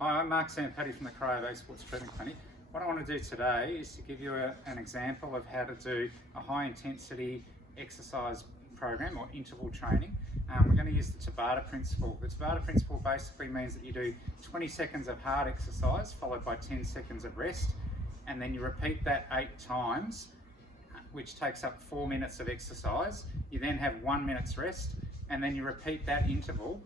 Hi, I'm Mark Zampatti from the Cryo Sports Treatment Clinic. What I want to do today is to give you an example of how to do a high intensity exercise program or interval training. We're going to use the Tabata Principle. The Tabata Principle basically means that you do 20 seconds of hard exercise followed by 10 seconds of rest, and then you repeat that 8 times, which takes up 4 minutes of exercise. You then have 1 minute's rest, and then you repeat that interval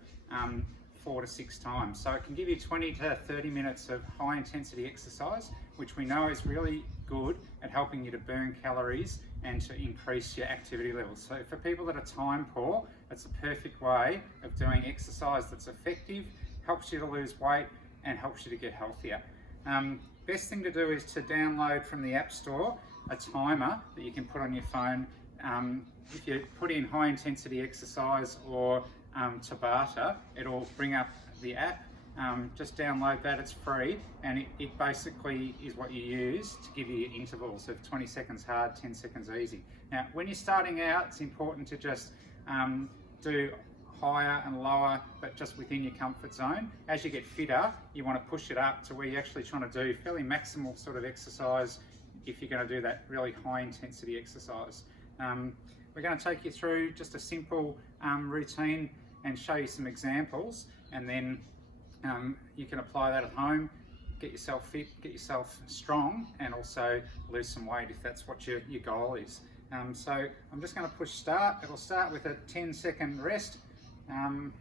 4 to 6 times. So it can give you 20 to 30 minutes of high intensity exercise, which we know is really good at helping you to burn calories and to increase your activity levels. So for people that are time poor, it's a perfect way of doing exercise that's effective, helps you to lose weight and helps you to get healthier. Best thing to do is to download from the App Store a timer that you can put on your phone. If you put in high intensity exercise or Tabata, it'll bring up the app. Just download that, it's free, and it basically is what you use to give you your intervals of 20 seconds hard, 10 seconds easy. Now, when you're starting out, it's important to just do higher and lower, but just within your comfort zone. As you get fitter, you want to push it up to where you're actually trying to do fairly maximal sort of exercise if you're going to do that really high intensity exercise. We're going to take you through just a simple routine and show you some examples, and then you can apply that at home, get yourself fit, get yourself strong, and also lose some weight if that's what your goal is. So I'm just going to push start. It'll start with a 10-second rest. I'm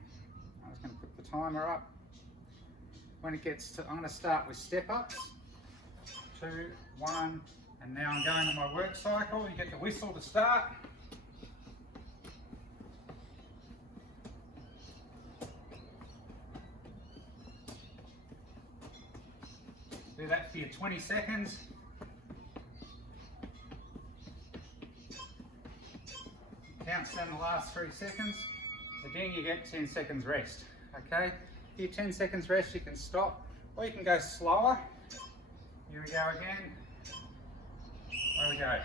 just going to put the timer up. When it gets to, I'm going to start with step ups. 2, 1, and now I'm going to my work cycle. You get the whistle to start. Do that for your 20 seconds. Counts down the last 3 seconds. Again, you get 10 seconds rest. Okay? For your 10 seconds rest, you can stop, or you can go slower. Here we go again. There we go.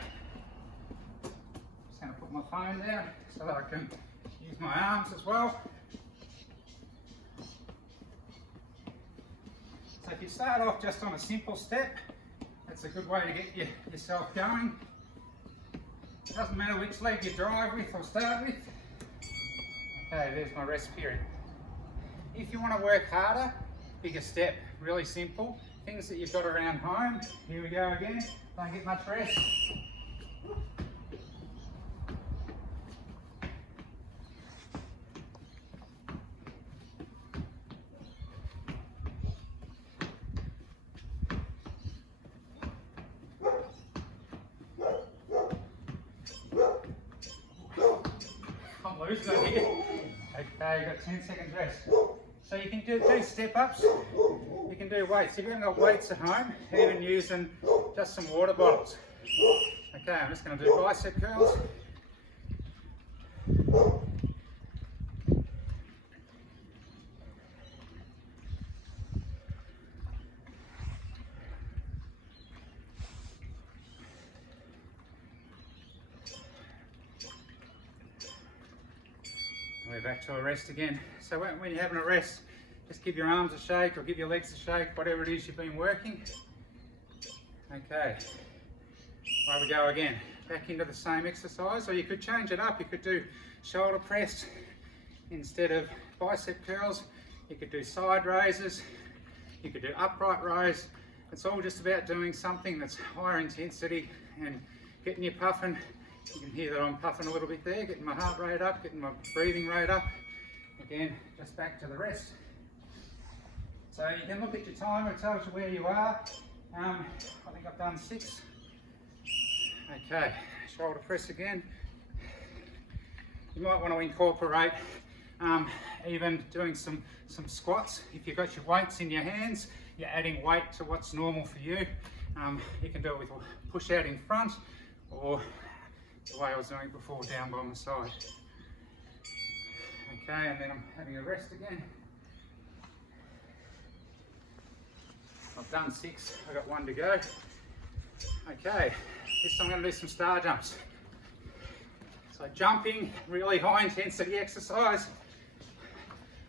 Just going to put my phone down so that I can use my arms as well. So if you start off just on a simple step, that's a good way to get yourself going. Doesn't matter which leg you drive with or start with. Okay, there's my rest period. If you want to work harder, bigger step, really simple. Things that you've got around home. Here we go again. Don't get much rest. Losing it here. Okay, you've got 10 seconds rest. So you can do step ups, you can do weights. If you haven't got weights at home, even using just some water bottles. Okay, I'm just going to do bicep curls. We're back to a rest again. So when you're having a rest, just give your arms a shake or give your legs a shake, whatever it is you've been working. Okay, away we go again. Back into the same exercise, or you could change it up. You could do shoulder press instead of bicep curls. You could do side raises. You could do upright rows. It's all just about doing something that's higher intensity and getting you puffing. You can hear that I'm puffing a little bit there, getting my heart rate up, getting my breathing rate up. Again, just back to the rest. So you can look at your timer, it tells you where you are. I think I've done 6. Okay, shoulder press again. You might want to incorporate even doing some squats. If you've got your weights in your hands, you're adding weight to what's normal for you. You can do it with a push out in front, or the way I was doing it before, down by my side. Okay, and then I'm having a rest again. I've done 6, I've got 1 to go. Okay, this time I'm going to do some star jumps. So jumping, really high intensity exercise.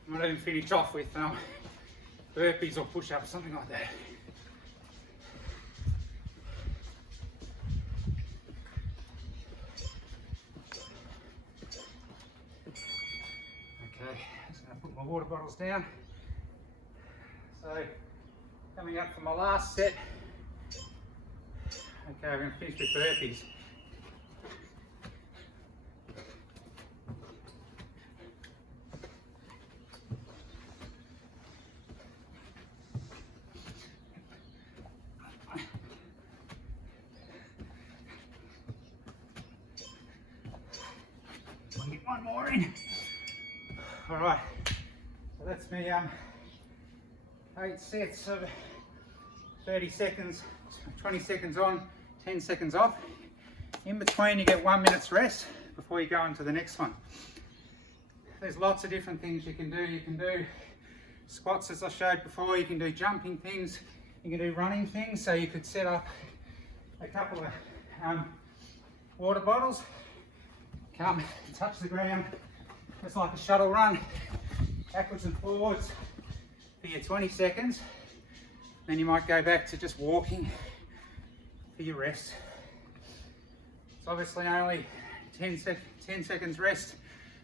I'm going to finish off with burpees or push-ups, something like that. Okay, just going to put my water bottles down. So, coming up for my last set. Okay, we're going to finish with burpees. I'll get one more in. All right, so that's me 8 sets of 30 seconds, 20 seconds on, 10 seconds off. In between you get 1 minute's rest before you go on to the next one. There's lots of different things you can do. You can do squats as I showed before, you can do jumping things, you can do running things. So you could set up a couple of water bottles, come touch the ground, just like a shuttle run, backwards and forwards for your 20 seconds. Then you might go back to just walking for your rest. It's obviously only 10 seconds rest,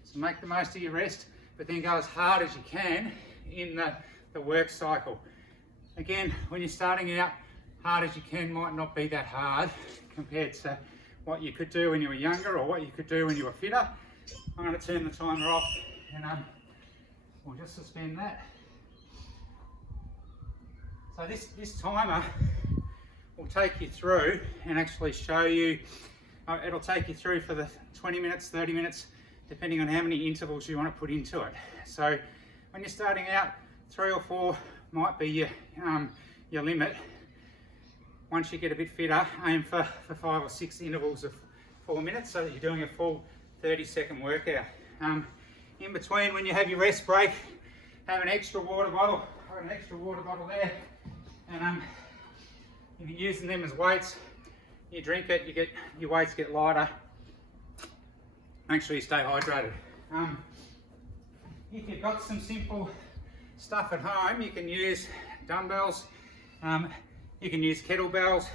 so make the most of your rest, but then go as hard as you can in the work cycle. Again, when you're starting out, hard as you can might not be that hard compared to what you could do when you were younger or what you could do when you were fitter. I'm going to turn the timer off and we'll just suspend that. So this timer will take you through and actually show you, it'll take you through for the 20 minutes, 30 minutes, depending on how many intervals you want to put into it. So when you're starting out, 3 or 4 might be your limit. Once you get a bit fitter, aim for 5 or 6 intervals of 4 minutes so that you're doing a full 30-second workout. In between, when you have your rest break, have an extra water bottle. I've got an extra water bottle there, and if you're using them as weights, you drink it, your weights get lighter. Make sure you stay hydrated. If you've got some simple stuff at home, you can use dumbbells, you can use kettlebells.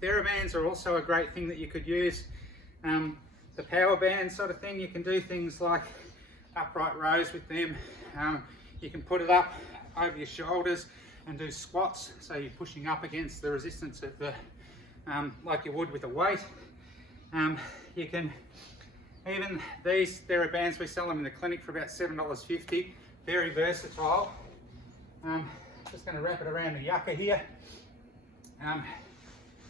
TheraBands are also a great thing that you could use. The power band sort of thing, you can do things like upright rows with them. You can put it up over your shoulders and do squats, so you're pushing up against the resistance of the, like you would with a weight. You can, even these TheraBands, we sell them in the clinic for about $7.50. Very versatile. Just going to wrap it around the yucca here.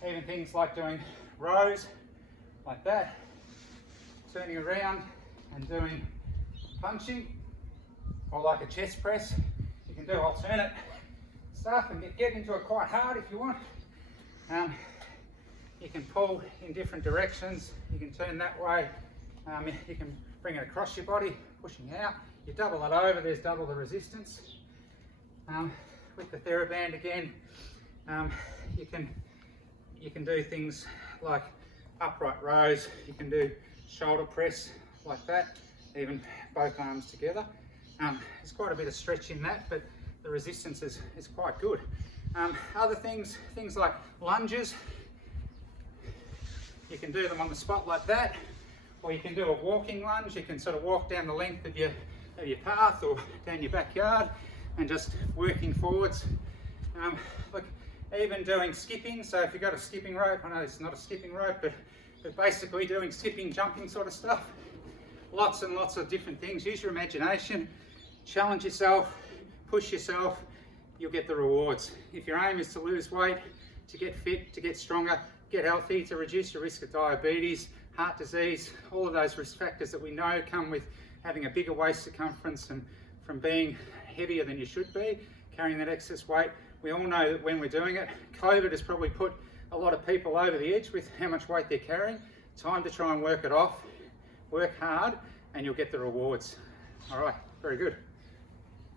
Even things like doing rows like that, turning around and doing punching, or like a chest press. You can do alternate stuff and get into it quite hard if you want. You can pull in different directions. You can turn that way. You can bring it across your body, pushing out. You double it over, there's double the resistance. With the TheraBand again, you can do things like upright rows. You can do shoulder press like that, even both arms together. There's quite a bit of stretch in that, but the resistance is quite good. Other things like lunges, you can do them on the spot like that, or you can do a walking lunge. You can sort of walk down the length of your path or down your backyard and just working forwards. Look, even doing skipping, so if you've got a skipping rope, I know it's not a skipping rope, but basically doing skipping, jumping sort of stuff. Lots and lots of different things. Use your imagination, challenge yourself, push yourself, you'll get the rewards. If your aim is to lose weight, to get fit, to get stronger, get healthy, to reduce your risk of diabetes, heart disease, all of those risk factors that we know come with having a bigger waist circumference and from being heavier than you should be, carrying that excess weight. We all know that when we're doing it, COVID has probably put a lot of people over the edge with how much weight they're carrying. Time to try and work it off, work hard, and you'll get the rewards. All right, very good.